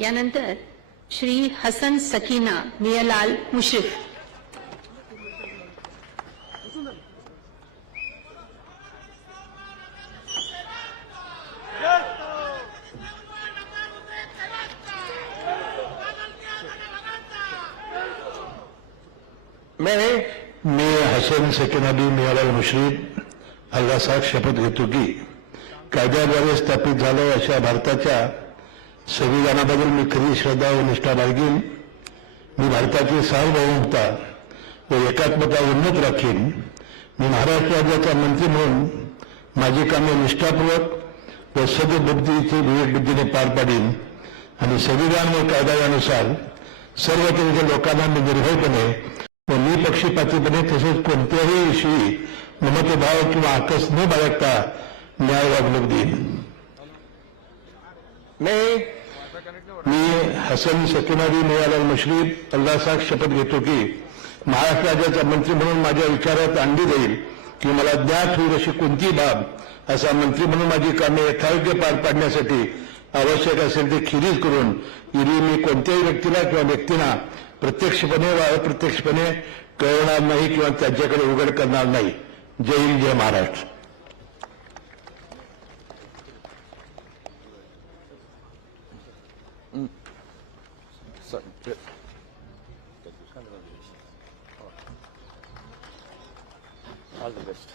यानंतर श्री हसन सकीना मियालाल मुश्रीफ। मी हसन सकीना मियालाल मुश्रीफ अल्लाह साहेब शपथ घेतो की कायद्याद्वारे स्थापित झालं अशा भारताच्या संविधानाबद्दल मी खरी श्रद्धा व निष्ठा बाळगीन। मी भारताची सार्वभौमता व एकात्मता उन्नत राखीन। मी महाराष्ट्र राज्याचा मंत्री म्हणून माझी कामे निष्ठापूर्वक व सद्बुद्धीचे विवेकबुद्धीने पार पाडीन आणि संविधान व कायद्यानुसार सर्व केंद्रीय लोकांना मी निर्भयपणे व निपक्षपातीपणे तसेच कोणत्याही विषयी ममतभाव किंवा आकस न बाळगता न्याय वागणूक देईन। मी हसन सकीना मियालाल मुश्रीफ अल्लाह साहेब शपथ घेतो की महाराष्ट्र राज्याचा मंत्री म्हणून माझ्या विचारात आणली जाईल की मला ज्ञात होईल अशी कोणती बाब असा मंत्री म्हणून माझी कामे यथायोग्य पार पाडण्यासाठी आवश्यक असेल ते खिरीज करून मी कोणत्याही व्यक्तीला किंवा व्यक्तींना प्रत्यक्षपणे व अप्रत्यक्षपणे कळवणार नाही किंवा त्यांच्याकडे उघड करणार नाही। जय हिंद, जय महाराष्ट्र। All the best.